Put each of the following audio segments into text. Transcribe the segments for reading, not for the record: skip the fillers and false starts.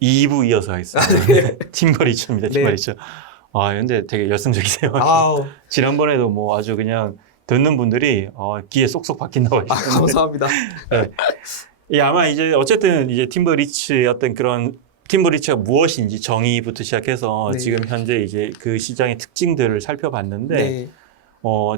2부 이어서 하겠습니다. 네. 팀버리츠입니다. 네. 팀버리츠. 아, 근데 되게 열성적이세요. 아우, 지난번에도 뭐 아주 그냥 듣는 분들이 귀에 쏙쏙 박힌다고 하시는데. 감사합니다. 네. 이 아마 이제 어쨌든 이제 팀버리츠의 어떤 그런 팀버리츠가 무엇인지 정의부터 시작해서 네. 지금 현재 이제 그 시장의 특징들을 살펴봤는데 네.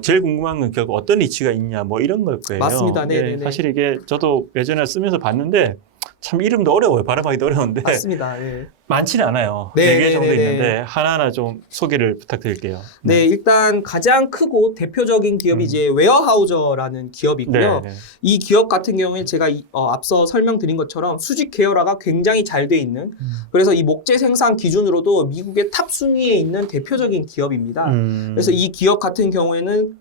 제일 궁금한 건 결국 어떤 리치가 있냐 뭐 이런 걸 거예요. 맞습니다. 네, 네. 사실 이게 저도 예전에 쓰면서 봤는데 참 이름도 어려워요. 발음하기도 어려운데 맞습니다. 네. 많지는 않아요. 네, 4개 네, 정도 네, 네. 있는데 하나하나 좀 소개를 부탁드릴게요. 네, 일단 가장 크고 대표적인 기업이 이제 웨어하우저라는 기업이고요. 네. 이 기업 같은 경우에 제가 앞서 설명드린 것처럼 수직 계열화가 굉장히 잘 돼 있는, 그래서 이 목재 생산 기준으로도 미국의 탑 순위에 있는 대표적인 기업입니다. 그래서 이 기업 같은 경우에는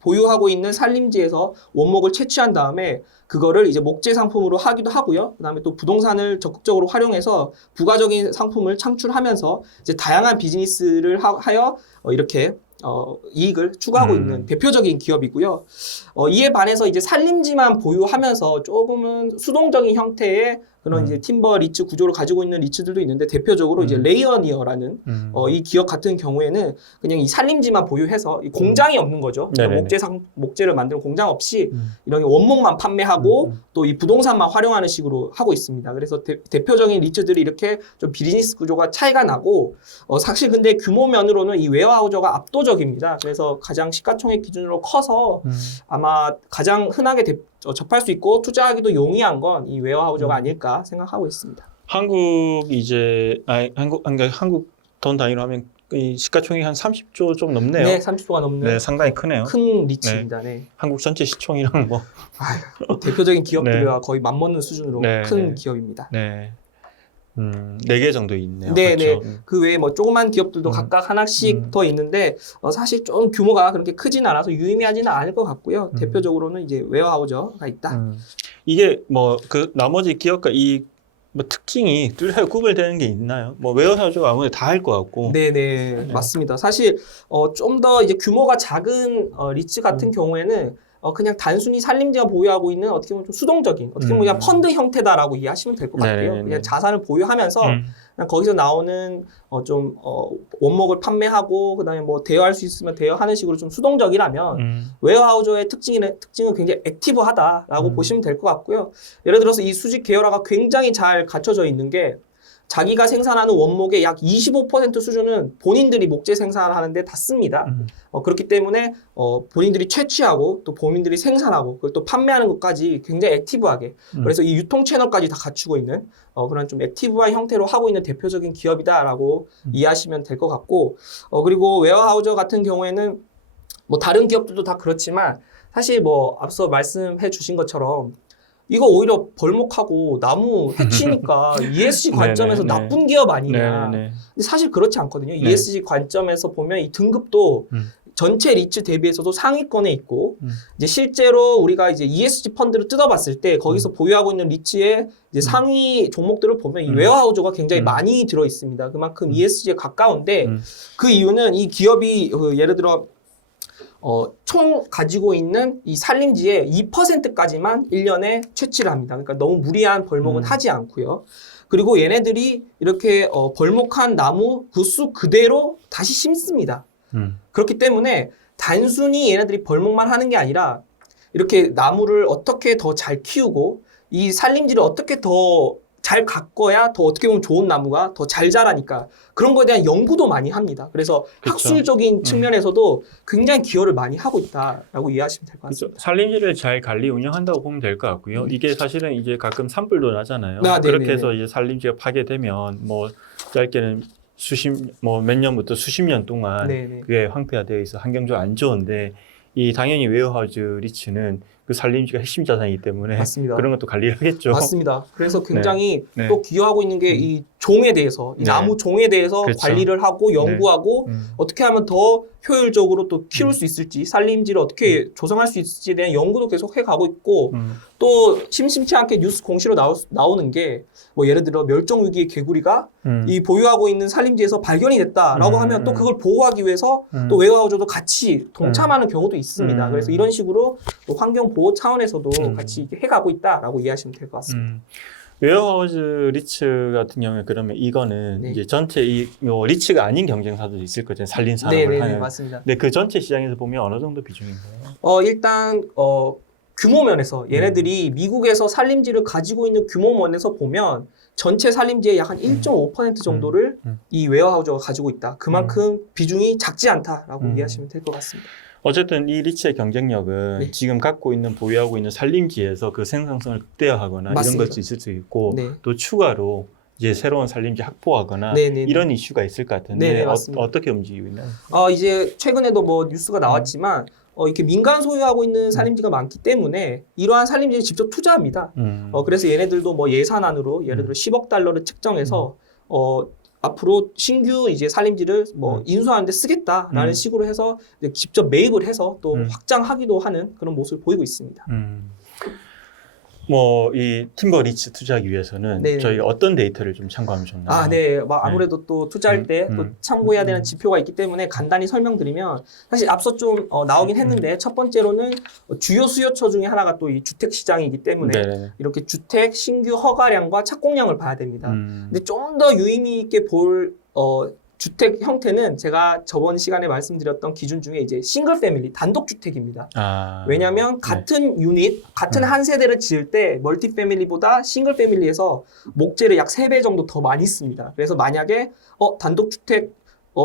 보유하고 있는 산림지에서 원목을 채취한 다음에 그거를 이제 목재 상품으로 하기도 하고요. 그다음에 또 부동산을 적극적으로 활용해서 부가적인 상품을 창출하면서 이제 다양한 비즈니스를 하여 이렇게 이익을 추구하고 있는 대표적인 기업이고요. 이에 반해서 이제 산림지만 보유하면서 조금은 수동적인 형태의 그런 이제 팀버 리츠 구조를 가지고 있는 리츠들도 있는데 대표적으로 이제 레이어니어라는 이 기업 같은 경우에는 그냥 이 산림지만 보유해서 이 공장이 없는 거죠. 목재를 만드는 공장 없이 이런 원목만 판매하고 또 이 부동산만 활용하는 식으로 하고 있습니다. 그래서 대표적인 리츠들이 이렇게 좀 비즈니스 구조가 차이가 나고 사실 근데 규모 면으로는 이 웨어하우저가 압도적입니다. 그래서 가장 시가총액 기준으로 커서 아마 가장 흔하게 접할 수 있고 투자하기도 용이한 건 이 웨어하우저가 아닐까 생각하고 있습니다. 한국 돈 단위로 하면 이 시가총액 한 30조 좀 넘네요. 네, 30조가 넘는 네, 상당히 크네요. 큰 리츠입니다. 네. 한국 전체 시총이랑 뭐. 대표적인 기업들과 거의 맞먹는 수준으로 네, 큰 네. 기업입니다. 네. 4개 정도 있네요. 네, 그렇죠? 네. 그 외에 뭐 조그만 기업들도 각각 하나씩 더 있는데 사실 좀 규모가 그렇게 크진 않아서 유의미하지는 않을 것 같고요. 대표적으로는 이제 웨어하우저가 있다. 이게 뭐 그 나머지 기업과 이 뭐 특징이 뚜렷하게 구별되는 게 있나요? 뭐 웨어하우저가 아무래도 다 할 것 같고. 네네, 맞습니다. 사실 좀 더 이제 규모가 작은 리츠 같은 경우에는 그냥 단순히 산림지가 보유하고 있는 어떻게 보면 좀 수동적인, 어떻게 보면 그냥 펀드 형태다라고 이해하시면 될 것 같아요. 네네네. 그냥 자산을 보유하면서 그냥 거기서 나오는 원목을 판매하고 그다음에 뭐 대여할 수 있으면 대여하는 식으로 좀 수동적이라면 웨어하우저의 특징은 굉장히 액티브하다라고 보시면 될 것 같고요. 예를 들어서 이 수직 계열화가 굉장히 잘 갖춰져 있는 게 자기가 생산하는 원목의 약 25% 수준은 본인들이 목재 생산을 하는데 다 씁니다. 그렇기 때문에 본인들이 채취하고 또 본인들이 생산하고 그걸 또 판매하는 것까지 굉장히 액티브하게 그래서 이 유통 채널까지 다 갖추고 있는 그런 좀 액티브한 형태로 하고 있는 대표적인 기업이다라고 이해하시면 될 것 같고 그리고 웨어하우저 같은 경우에는 뭐 다른 기업들도 다 그렇지만 사실 뭐 앞서 말씀해 주신 것처럼 이거 오히려 벌목하고 나무 해치니까 ESG 관점에서 나쁜 기업 아니냐. 근데 사실 그렇지 않거든요. ESG 관점에서 보면 이 등급도 전체 리츠 대비해서도 상위권에 있고 이제 실제로 우리가 이제 ESG 펀드를 뜯어봤을 때 거기서 보유하고 있는 리츠의 이제 상위 종목들을 보면 이 웨어하우저가 굉장히 많이 들어 있습니다. 그만큼 ESG에 가까운데 그 이유는 이 기업이 예를 들어 총 가지고 있는 이 산림지의 2%까지만 1년에 채취를 합니다. 그러니까 너무 무리한 벌목은 하지 않고요. 그리고 얘네들이 이렇게 벌목한 나무 그 숲 그대로 다시 심습니다. 그렇기 때문에 단순히 얘네들이 벌목만 하는 게 아니라 이렇게 나무를 어떻게 더 잘 키우고 이 산림지를 어떻게 더 잘 가꿔야 더 어떻게 보면 좋은 나무가 더 잘 자라니까 그런 거에 대한 연구도 많이 합니다. 그래서 그쵸. 학술적인 측면에서도 굉장히 기여를 많이 하고 있다라고 이해하시면 될 것 같습니다. 산림지를 잘 관리 운영한다고 보면 될 것 같고요. 이게 사실은 이제 가끔 산불도 나잖아요. 그렇게 네네네. 해서 이제 산림지가 파괴되면 뭐 짧게는 몇 년부터 수십 년 동안 네네. 그게 황폐화되어 있어 환경적으로 안 좋은데 당연히 웨어하우즈 리츠는 그 산림지가 핵심 자산이기 때문에 맞습니다. 그런 것도 관리를 하겠죠. 맞습니다. 그래서 굉장히 네. 또 기여하고 있는 게 이 종에 대해서, 이 나무 종에 대해서 그렇죠. 관리를 하고 연구하고 어떻게 하면 더 효율적으로 또 키울 수 있을지, 산림지를 어떻게 조성할 수 있을지에 대한 연구도 계속 해가고 있고 또 심심치 않게 뉴스 공시로 나오는 게 뭐 예를 들어 멸종위기의 개구리가 이 보유하고 있는 산림지에서 발견이 됐다라고 하면 또 그걸 보호하기 위해서 또 웨어하우저도 같이 동참하는 경우도 있습니다. 그래서 이런 식으로 또 환경 보호 차원에서도 같이 해가고 있다라고 이해하시면 될 것 같습니다. 웨어하우스 리츠 같은 경우에 그러면 이거는 네. 이제 전체 뭐 리츠가 아닌 경쟁사도 있을 거잖아요. 산림 산업을 네네네 하는. 맞습니다. 근데 그 전체 시장에서 보면 어느 정도 비중인가요? 일단 규모 면에서 얘네들이 미국에서 산림지를 가지고 있는 규모 면에서 보면 전체 산림지의 약 한 1.5% 정도를 이 웨어하우저가 가지고 있다. 그만큼 비중이 작지 않다라고 이해하시면 될 것 같습니다. 어쨌든 이 리츠의 경쟁력은 네. 지금 갖고 있는 보유하고 있는 산림지에서 그 생산성을 극대화하거나 맞습니다. 이런 것도 있을 수 있고 네. 또 추가로 이제 새로운 산림지 확보하거나 네네네. 이런 이슈가 있을 것 같은데 네네, 맞습니다. 어떻게 움직이고 있나요? 이제 최근에도 뭐 뉴스가 나왔지만 이렇게 민간 소유하고 있는 산림지가 많기 때문에 이러한 산림지에 직접 투자합니다. 그래서 얘네들도 뭐 예산안으로 예를 들어 10억 달러를 측정해서 앞으로 신규 이제 산림지를 뭐 인수하는데 쓰겠다라는 식으로 해서 이제 직접 매입을 해서 또 확장하기도 하는 그런 모습을 보이고 있습니다. 뭐 이 팀버 리츠 투자하기 위해서는 네네. 저희가 어떤 데이터를 좀 참고하면 좋나요? 네. 아무래도 또 투자할 때 또 참고해야 되는 지표가 있기 때문에 간단히 설명드리면 사실 앞서 좀 나오긴 했는데 첫 번째로는 주요 수요처 중에 하나가 또 이 주택 시장이기 때문에 네네. 이렇게 주택 신규 허가량과 착공량을 봐야 됩니다. 근데 좀 더 유의미 있게 볼 주택 형태는 제가 저번 시간에 말씀드렸던 기준 중에 이제 싱글 패밀리 단독 주택입니다. 왜냐하면 같은 유닛, 같은 한 세대를 지을 때 멀티 패밀리보다 싱글 패밀리에서 목재를 약 3배 정도 더 많이 씁니다. 그래서 만약에 단독 주택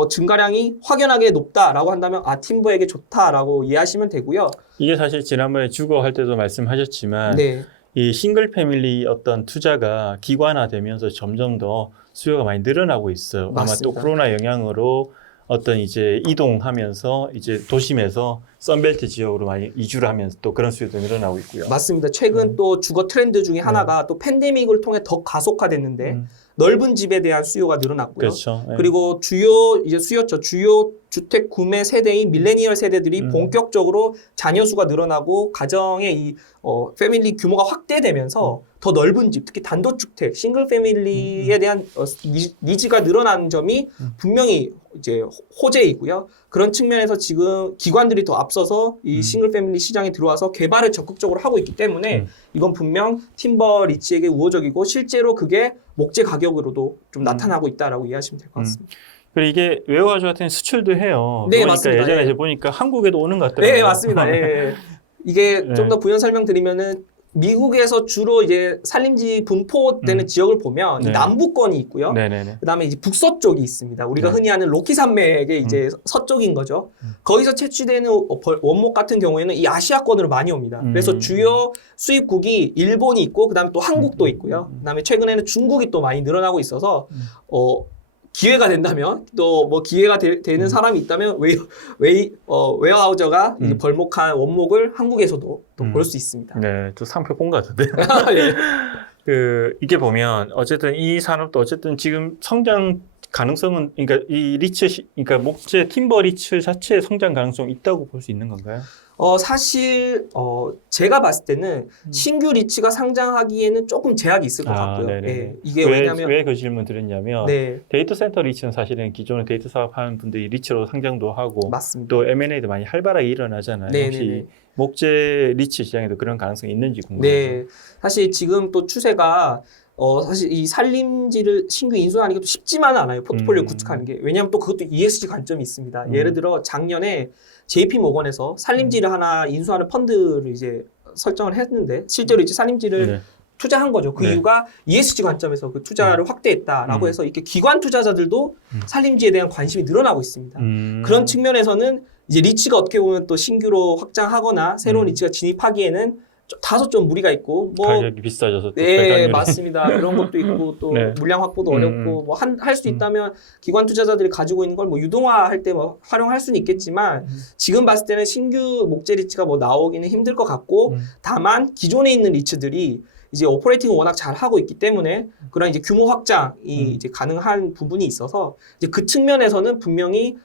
증가량이 확연하게 높다라고 한다면 팀버에게 좋다라고 이해하시면 되고요. 이게 사실 지난번에 주거 할 때도 말씀하셨지만 네. 이 싱글 패밀리 어떤 투자가 기관화되면서 점점 더 수요가 많이 늘어나고 있어요. 맞습니다. 아마 또 코로나 영향으로 어떤 이제 이동하면서 이제 도심에서 선벨트 지역으로 많이 이주를 하면서 또 그런 수요도 늘어나고 있고요. 맞습니다. 최근 또 주거 트렌드 중에 하나가 또 팬데믹을 통해 더 가속화됐는데 넓은 집에 대한 수요가 늘어났고요. 그렇죠. 네. 그리고 주요 이제 수요처 주요 주택 구매 세대인 밀레니얼 세대들이 본격적으로 자녀 수가 늘어나고 가정의 이 패밀리 규모가 확대되면서 더 넓은 집, 특히 단독주택, 싱글 패밀리에 대한 니즈가 늘어나는 점이 분명히 이제 호재이고요. 그런 측면에서 지금 기관들이 더 앞서서 이 싱글 패밀리 시장에 들어와서 개발을 적극적으로 하고 있기 때문에 이건 분명 팀버 리츠에게 우호적이고 실제로 그게 목재 가격으로도 좀 나타나고 있다라고 이해하시면 될 것 같습니다. 그리고 이게 웨어하우스 같은 수출도 해요. 네, 그러니까 맞습니다. 예전에 예. 이제 보니까 한국에도 오는 것 같더라고요. 네, 맞습니다. 예. 이게 네. 좀 더 부연 설명드리면은 미국에서 주로 이제 산림지 분포되는 지역을 보면 네. 남부권이 있고요. 네네네. 그다음에 이제 북서쪽이 있습니다. 우리가 네. 흔히 아는 로키 산맥의 이제 서쪽인 거죠. 거기서 채취되는 원목 같은 경우에는 이 아시아권으로 많이 옵니다. 그래서 주요 수입국이 일본이 있고 그다음에 또 한국도 있고요. 그다음에 최근에는 중국이 또 많이 늘어나고 있어서 기회가 된다면 또 뭐 기회가 되는 사람이 있다면 웨어하우저가 이제 벌목한 원목을 한국에서도 또 볼 수 있습니다. 네, 또 상표 본 것 같은데. 예. 이게 보면 어쨌든 이 산업도 어쨌든 지금 성장 가능성은 그러니까 이 리츠 그러니까 목재 팀버 리츠 자체의 성장 가능성이 있다고 볼 수 있는 건가요? 사실 제가 봤을 때는 신규 리츠가 상장하기에는 조금 제약이 있을 것 같고요. 네네. 예. 이게 왜냐면 왜 그 질문 드렸냐면 네, 데이터 센터 리츠는 사실은 기존의 데이터 사업하는 분들이 리츠로 상장도 하고 맞습니다. 또 M&A도 많이 활발하게 일어나잖아요. 네네네. 혹시 목재 리츠 시장에도 그런 가능성이 있는지 궁금해요. 네, 사실 지금 또 추세가 사실 이 산림지를 신규 인수하는 게 또 쉽지만은 않아요. 포트폴리오 구축하는 게. 왜냐하면 또 그것도 ESG 관점이 있습니다. 예를 들어 작년에 JP 모건에서 산림지를 하나 인수하는 펀드를 이제 설정을 했는데 실제로 이제 산림지를 네. 투자한 거죠. 그 네. 이유가 ESG 관점에서 그 투자를 확대했다라고 해서 이렇게 기관 투자자들도 산림지에 대한 관심이 늘어나고 있습니다. 그런 측면에서는 이제 리츠가 어떻게 보면 또 신규로 확장하거나 새로운 리츠가 진입하기에는 다소 좀 무리가 있고 뭐 가격이 비싸져서 또 네, 배당률이. 맞습니다. 그런 것도 있고 또 네. 물량 확보도 어렵고 뭐 할 수 있다면 기관 투자자들이 가지고 있는 걸 뭐 유동화할 때 뭐 활용할 수는 있겠지만 지금 봤을 때는 신규 목재 리츠가 뭐 나오기는 힘들 것 같고 다만 기존에 있는 리츠들이 이제 오퍼레이팅을 워낙 잘 하고 있기 때문에 그런 이제 규모 확장이 이제 가능한 부분이 있어서 이제 그 측면에서는 분명히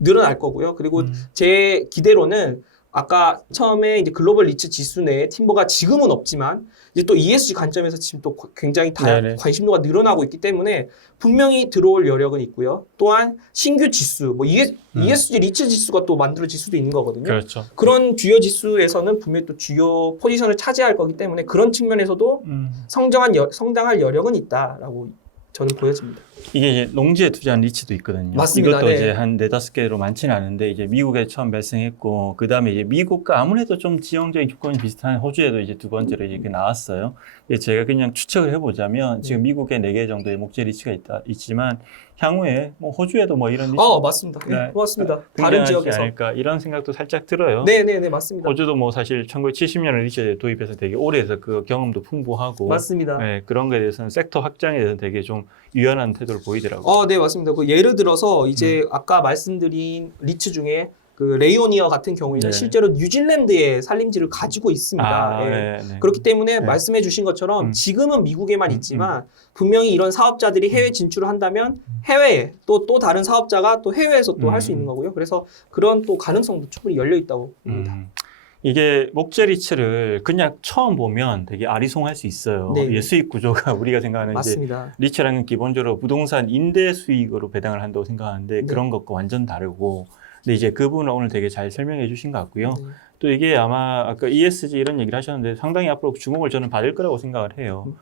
늘어날 거고요. 그리고 제 기대로는 아까 처음에 이제 글로벌 리츠 지수 내에 팀버가 지금은 없지만 이제 또 ESG 관점에서 지금 또 굉장히 네네. 관심도가 늘어나고 있기 때문에 분명히 들어올 여력은 있고요. 또한 신규 지수, 뭐 ESG 리츠 지수가 또 만들어질 수도 있는 거거든요. 그렇죠. 그런 주요 지수에서는 분명히 또 주요 포지션을 차지할 거기 때문에 그런 측면에서도 성장할 여력은 있다라고 저는 보여집니다. 이게 이제 농지에 투자한 리츠도 있거든요. 맞습니다. 이것도 네. 이제 한 4-5개로 많지는 않은데 이제 미국에 처음 발생했고 그다음에 이제 미국과 아무래도 좀 지형적인 조건이 비슷한 호주에도 이제 두 번째로 이렇게 나왔어요. 제가 그냥 추측을 해보자면 지금 미국에 4개 정도의 목재 리츠가 있지만 향후에 뭐 호주에도 뭐 이런 리츠 맞습니다. 네, 고맙습니다. 다른 등장하지 지역에서. 않을까 이런 생각도 살짝 들어요. 네, 맞습니다. 호주도 뭐 사실 1970년에 리츠에 도입해서 되게 오래해서 그 경험도 풍부하고 맞습니다. 네, 그런 거에 대해서는 섹터 확장에 대해서는 되게 좀 유연한 태도를 보이더라고요. 네, 맞습니다. 그 예를 들어서 이제 아까 말씀드린 리츠 중에 그 레이오니어 같은 경우에는 네. 실제로 뉴질랜드의 산림지를 가지고 있습니다. 예. 네. 그렇기 때문에 네. 말씀해 주신 것처럼 지금은 미국에만 있지만 분명히 이런 사업자들이 해외 진출을 한다면 해외에 또 다른 사업자가 또 해외에서 또 할 수 있는 거고요. 그래서 그런 또 가능성도 충분히 열려 있다고 봅니다. 이게 목재 리츠를 그냥 처음 보면 되게 아리송할 수 있어요. 네. 수익 구조가 우리가 생각하는 이제 맞습니다. 리츠라는 건 기본적으로 부동산 임대 수익으로 배당을 한다고 생각하는데 네. 그런 것과 완전 다르고 근데 이제 그 부분을 오늘 되게 잘 설명해 주신 것 같고요. 네. 또 이게 아마 아까 ESG 이런 얘기를 하셨는데 상당히 앞으로 주목을 저는 받을 거라고 생각을 해요.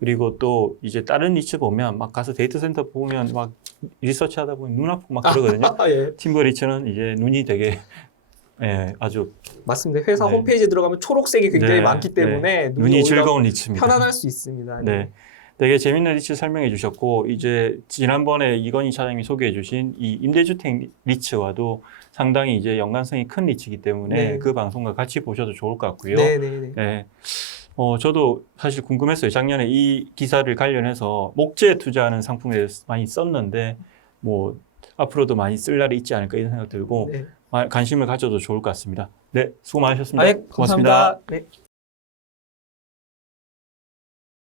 그리고 또 이제 다른 리츠 보면 막 가서 데이터 센터 보면 막 리서치 하다 보면 눈 아프고 막 그러거든요. 예. 팀버 리츠는 이제 눈이 되게 아주 맞습니다. 회사 네. 홈페이지에 들어가면 초록색이 굉장히 네, 많기 때문에 눈이 오히려 즐거운 리츠입니다. 편안할 수 있습니다. 네. 되게 재밌는 리츠 설명해 주셨고 이제 지난번에 이건희 차장님이 소개해 주신 이 임대주택 리츠와도 상당히 이제 연관성이 큰 리츠이기 때문에 네. 그 방송과 같이 보셔도 좋을 것 같고요. 네네네. 네. 저도 사실 궁금했어요. 작년에 이 기사를 관련해서 목재에 투자하는 상품에 대해서 많이 썼는데 뭐 앞으로도 많이 쓸 날이 있지 않을까 이런 생각 들고 네. 관심을 가져도 좋을 것 같습니다. 네, 수고 많으셨습니다. 네, 감사합니다. 네.